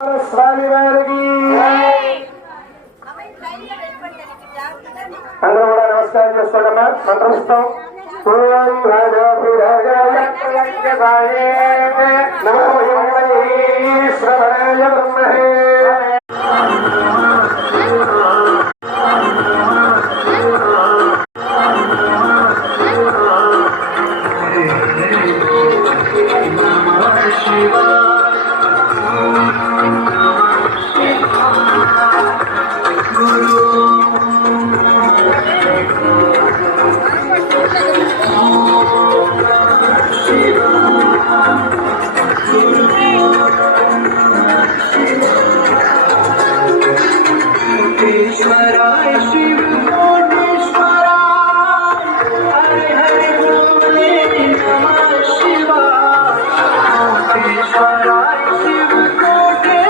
स्वामी वारगी అందరూ కూడా నమస్కారం చేసుకోండమ్మా. మంత్రపుష్పం ఓం రాజాభిరాజాయ నమో శ్రవణాయ బ్రహ్మణే